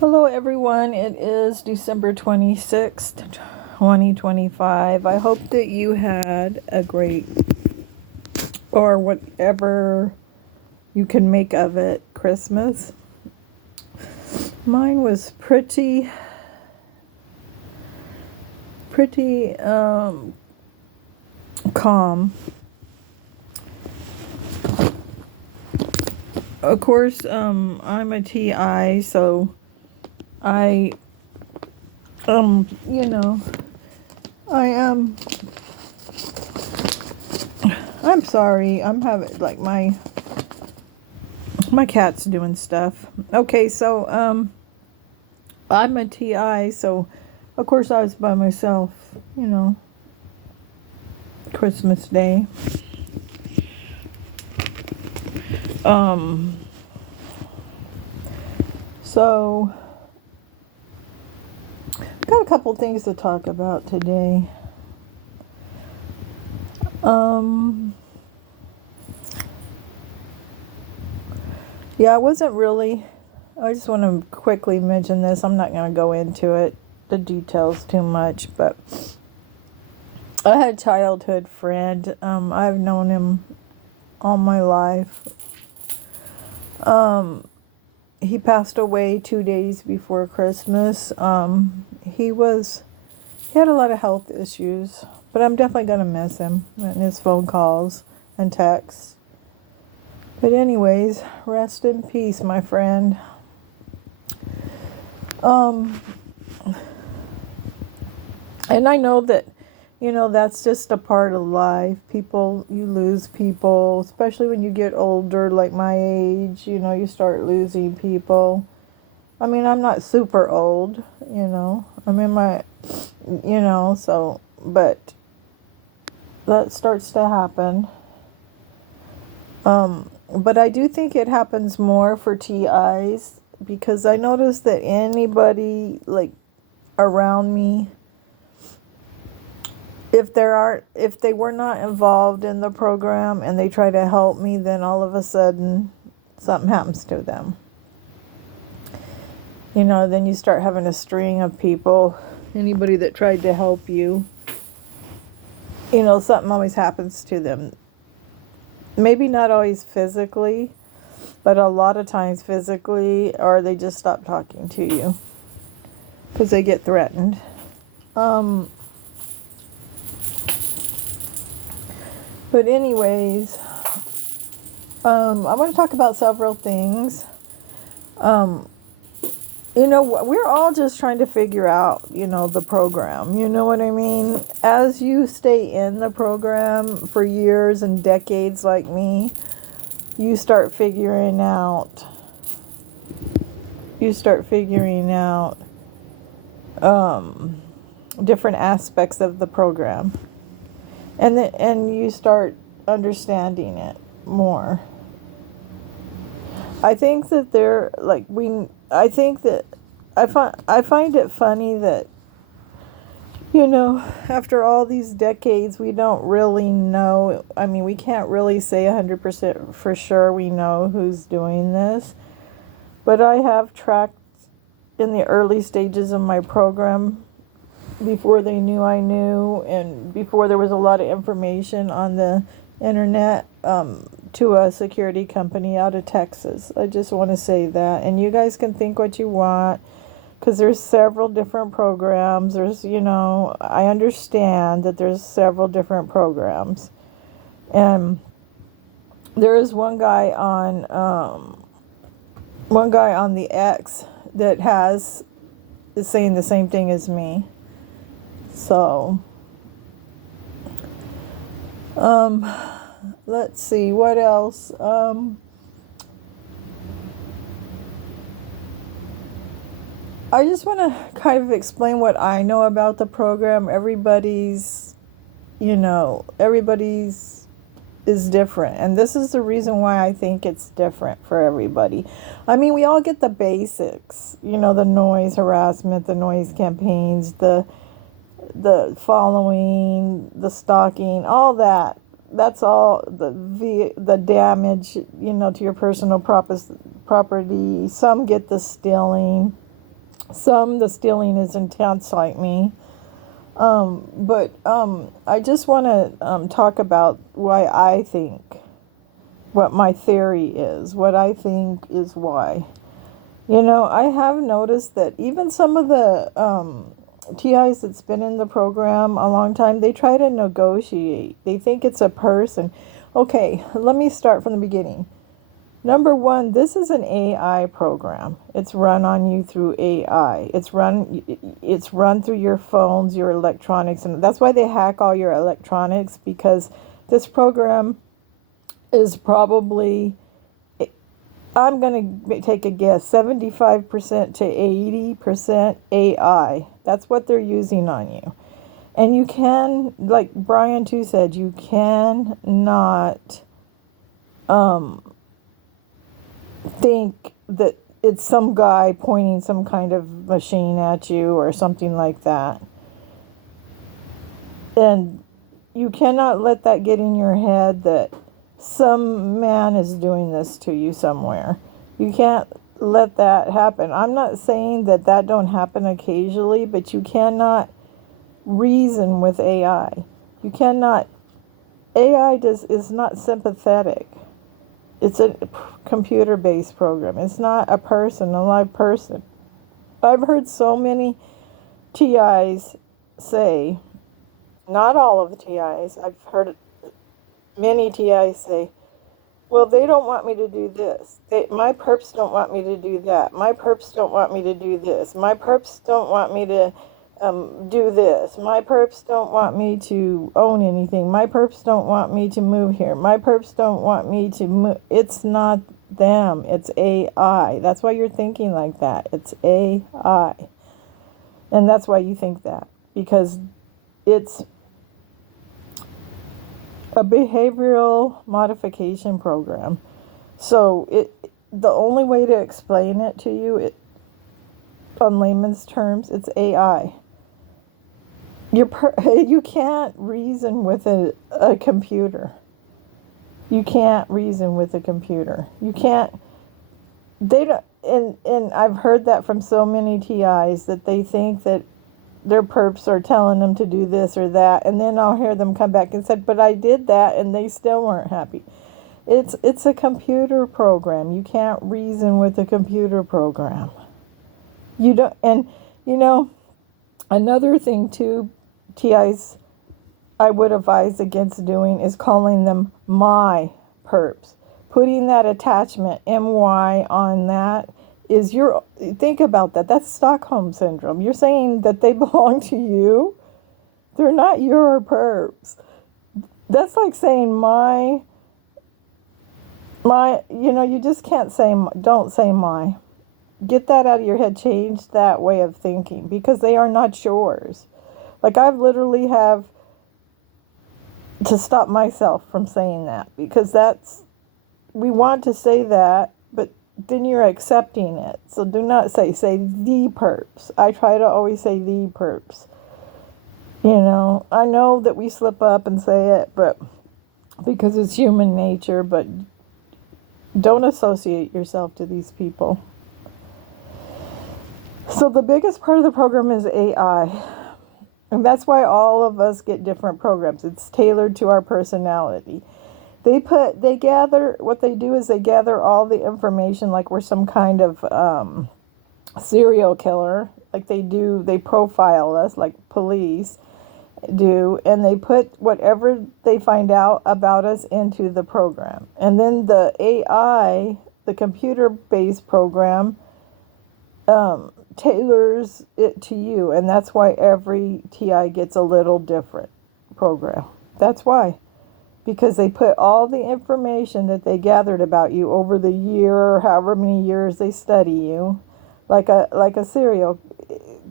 Hello, everyone. It is December 26th, 2025. I hope that you had a great, or whatever you can make of it, Christmas. Mine was pretty calm. Of course, I'm a TI, so I, you know, I am. I'm sorry. I'm having like my cat's doing stuff. Okay, so I'm a TI, so of course I was by myself, Christmas Day. Um so got a couple things to talk about today. Yeah, I just want to quickly mention this. I'm not going to go into the details too much, but I had a childhood friend. I've known him all my life. He passed away 2 days before Christmas. He had a lot of health issues, but I'm definitely gonna miss him and his phone calls and texts. But anyways, rest in peace, my friend. Um, and I know that, that's just a part of life. You lose people, especially when you get older, like my age, you start losing people. I mean, I'm not super old, I'm in my, but that starts to happen. But I do think it happens more for TIs because I notice that anybody like around me, if they were not involved in the program and they try to help me, then all of a sudden something happens to them. Then you start having a string of people, anybody that tried to help you, something always happens to them. Maybe not always physically, but a lot of times physically, or they just stop talking to you because they get threatened. But anyways, I want to talk about several things. We're all just trying to figure out, the program. You know what I mean? As you stay in the program for years and decades like me, you start figuring out different aspects of the program. And you start understanding it more. I think that I find it funny that, after all these decades, we don't really know. I mean, we can't really say 100% for sure we know who's doing this. But I have tracked in the early stages of my program, before they knew I knew, and before there was a lot of information on the internet, to a security company out of Texas. I just want to say that. And you guys can think what you want, because there's several different programs. I understand that there's several different programs. And there is one guy on the X that is saying the same thing as me. So, let's see, what else? I just want to kind of explain what I know about the program. Everybody's is different. And this is the reason why I think it's different for everybody. I mean, we all get the basics, the noise harassment, the noise campaigns, the following, the stalking, all that. That's all the damage, to your personal property. Some get the stealing. The stealing is intense like me. But I just want to talk about why I think, what my theory is, what I think is why. I have noticed that even some of the TIs that's been in the program a long time, they try to negotiate. They think it's a person. Okay, let me start from the beginning. Number one, this is an AI program. It's run on you through AI. It's run through your phones, your electronics, and that's why they hack all your electronics, because this program is probably, I'm going to take a guess, 75% to 80% AI. That's what they're using on you. And you can, like Brian too said, you cannot think that it's some guy pointing some kind of machine at you or something like that. And you cannot let that get in your head that some man is doing this to you somewhere. You can't let that happen. I'm not saying that don't happen occasionally, but you cannot reason with AI. You cannot. Is not sympathetic. It's a computer-based program. It's not a person, a live person. I've heard so many TIs say, not all of the TIs, I've heard many TIs say, well, they don't want me to do this. My perps don't want me to do that. My perps don't want me to do this. My perps don't want me to do this. My perps don't want me to own anything. My perps don't want me to move here. My perps don't want me to move. It's not them. It's AI. That's why you're thinking like that. It's AI. And that's why you think that. Because it's a behavioral modification program. So the only way to explain it to you, on layman's terms, it's AI. You can't reason with a computer. You can't reason with a computer. You can't. They don't. And I've heard that from so many TIs that they think that their perps are telling them to do this or that, and then I'll hear them come back and say, "But I did that," and they still weren't happy. It's a computer program. You can't reason with a computer program. You don't. And another thing too, TIs I would advise against doing is calling them my perps. Putting that attachment MY on that is think about that. That's Stockholm syndrome. You're saying that they belong to you. They're not your perps. That's like saying my, you just can't say, don't say my. Get that out of your head. Change that way of thinking, because they are not yours. Like, I've literally have to stop myself from saying that, because we want to say that, but then you're accepting it. So do not say the perps. I try to always say the perps. I know that we slip up and say it, but because it's human nature, but don't associate yourself to these people. So the biggest part of the program is AI. And that's why all of us get different programs. It's tailored to our personality. What they do is they gather all the information like we're some kind of serial killer. Like they profile us like police do, and they put whatever they find out about us into the program. And then the AI, the computer-based program, tailors it to you, and that's why every TI gets a little different program. That's why. Because they put all the information that they gathered about you over the year or however many years they study you, like a serial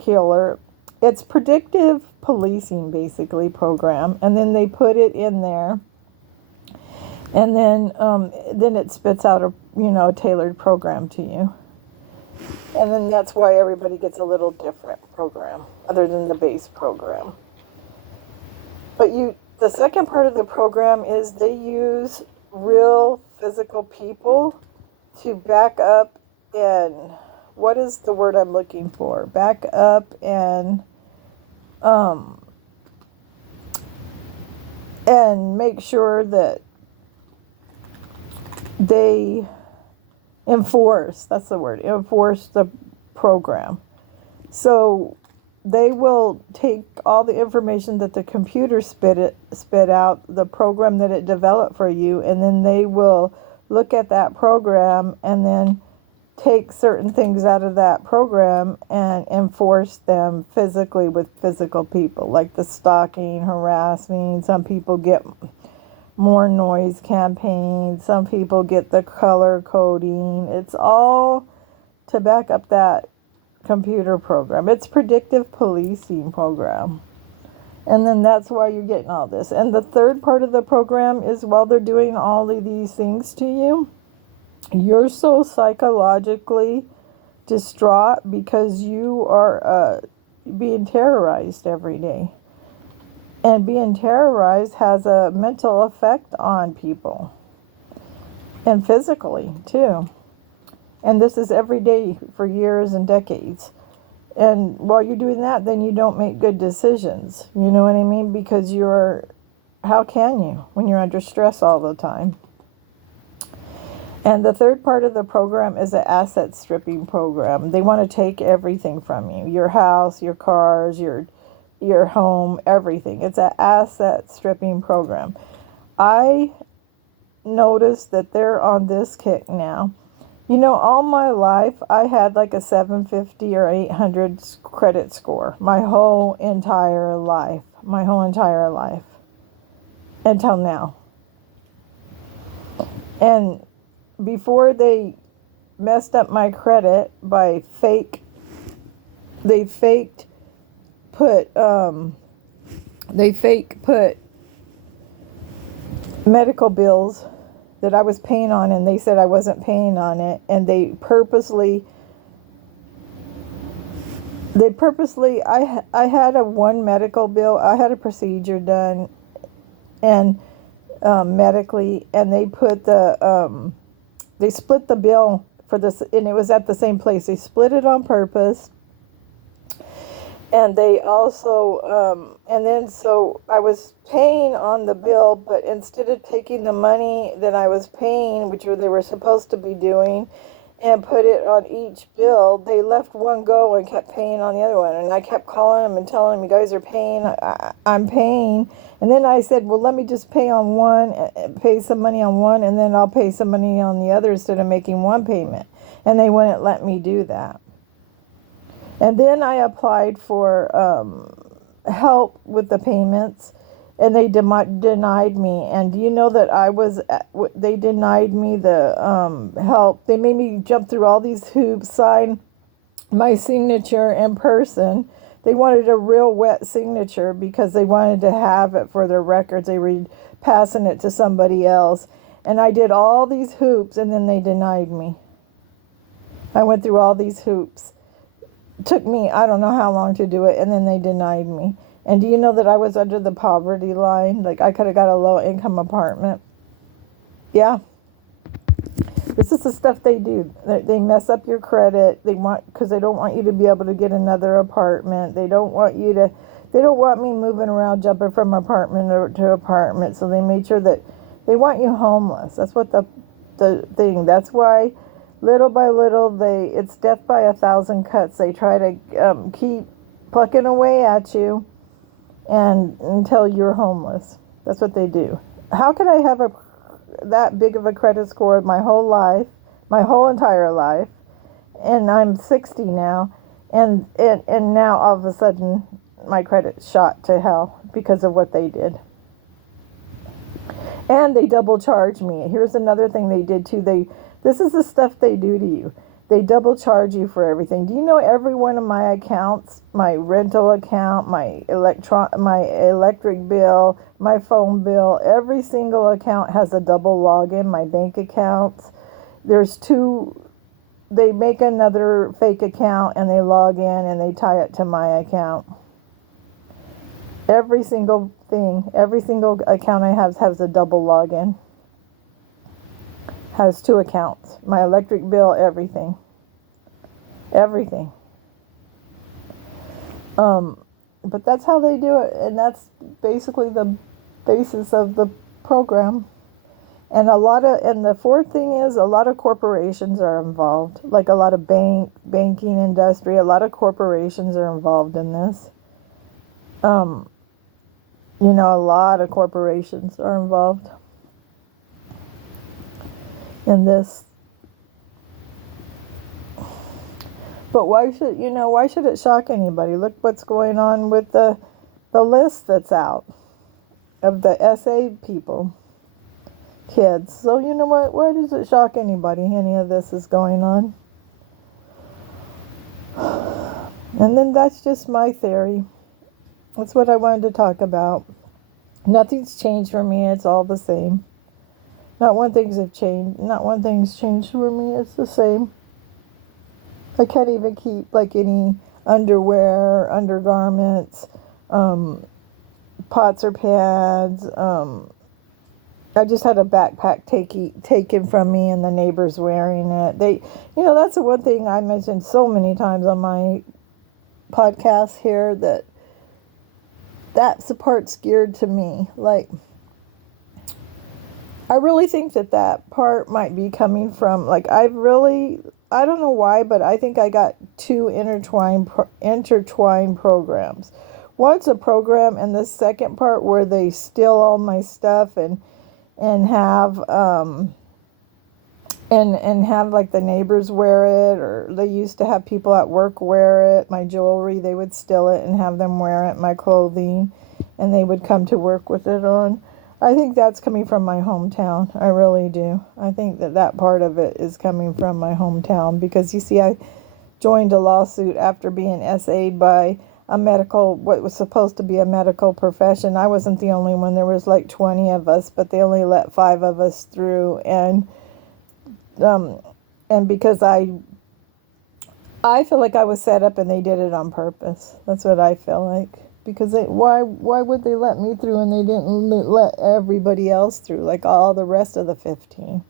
killer. It's predictive policing, basically, program, and then they put it in there, and then it spits out a tailored program to you. And then that's why everybody gets a little different program, other than the base program. But the second part of the program is they use real physical people to back up and what is the word I'm looking for? Back up um, and make sure that they enforce, that's the word, enforce the program. So they will take all the information that the computer spit out, the program that it developed for you, and then they will look at that program and then take certain things out of that program and enforce them physically with physical people, like the stalking, harassing. Some people get more noise campaigns. Some people get the color coding. It's all to back up that computer program. It's predictive policing program. And then that's why you're getting all this. And the third part of the program is while they're doing all of these things to you, you're so psychologically distraught because you are being terrorized every day. And being terrorized has a mental effect on people. And physically, too. And this is every day for years and decades. And while you're doing that, then you don't make good decisions. You know what I mean? Because how can you when you're under stress all the time? And the third part of the program is an asset stripping program. They want to take everything from you. Your house, your cars, your home, everything. It's an asset stripping program. I noticed that they're on this kick now. You know, all my life, I had like a 750 or 800 credit score. My whole entire life. Until now. And before they messed up my credit by they faked put medical bills that I was paying on, and they said I wasn't paying on it, and I had one medical bill. I had a procedure done, and medically, and they put they split the bill for this, and it was at the same place. They split it on purpose. And they also, and then so I was paying on the bill, but instead of taking the money that I was paying, which they were supposed to be doing, and put it on each bill, they left one go and kept paying on the other one. And I kept calling them and telling them, you guys are paying, I'm paying. And then I said, well, let me just pay on one, pay some money on one, and then I'll pay some money on the other instead of making one payment. And they wouldn't let me do that. And then I applied for help with the payments, and they denied me. And do you know that they denied me the help? They made me jump through all these hoops, sign my signature in person. They wanted a real wet signature because they wanted to have it for their records. They were passing it to somebody else. And I did all these hoops, and then they denied me. I went through all these hoops. Took me, I don't know how long to do it, and then they denied me. And do you know that I was under the poverty line? Like, I could have got a low-income apartment. Yeah. This is the stuff they do. They mess up your credit. Because they don't want you to be able to get another apartment. They don't want me moving around, jumping from apartment to apartment. So they made sure that they want you homeless. That's what the thing. That's why little by little, it's death by 1,000 cuts. They try to keep plucking away at you until you're homeless. That's what they do. How could I have that big of a credit score my whole life, my whole entire life, and I'm 60 now, and now all of a sudden my credit shot to hell because of what they did. And they double charged me. Here's another thing they did too. This is the stuff they do to you. They double charge you for everything. Do you know every one of my accounts, my rental account, my electric bill, my phone bill, every single account has a double login, my bank accounts. There's two, they make another fake account and they log in and they tie it to my account. Every single thing, every single account I have has a double login. Has two accounts, my electric bill, everything. everything. But that's how they do it, and that's basically the basis of the program. And the fourth thing is a lot of corporations are involved, like a lot of banking industry, a lot of corporations are involved in this. A lot of corporations are involved in this. But why should it shock anybody? Look what's going on with the list that's out of the SA people, kids. So you know what? Why does it shock anybody? Any of this is going on. And then that's just my theory. That's what I wanted to talk about. Nothing's changed for me. It's all the same. Not one thing's changed for me. It's the same. I can't even keep like any underwear, undergarments, pots or pads. I just had a backpack taken from me, and the neighbors wearing it. That's the one thing I mentioned so many times on my podcast here, that's the part scared to me. Like, I really think that part might be coming from, like, I don't know why, but I think I got two intertwined programs. One's a program, and the second part where they steal all my stuff and have and have like the neighbors wear it, or they used to have people at work wear it. My jewelry, they would steal it and have them wear it, my clothing, and they would come to work with it on. I think that's coming from my hometown. I really do. I think that part of it is coming from my hometown, because you see, I joined a lawsuit after being SA'd by what was supposed to be a medical profession. I wasn't the only one. There was like 20 of us, but they only let 5 of us through. And because I feel like I was set up, and they did it on purpose. That's what I feel like. Because why would they let me through and they didn't let everybody else through, like all the rest of the 15?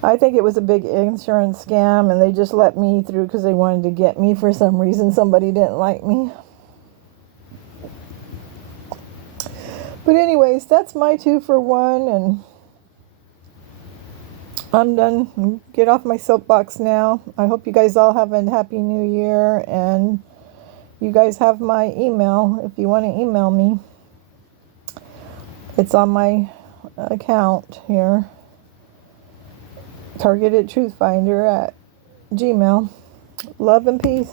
I think it was a big insurance scam, and they just let me through because they wanted to get me for some reason. Somebody didn't like me. But anyways, that's my 2 for 1, and I'm done. Get off my soapbox now. I hope you guys all have a happy new year, and you guys have my email if you want to email me. It's on my account here. Targeted Truth Finder at Gmail. Love and peace.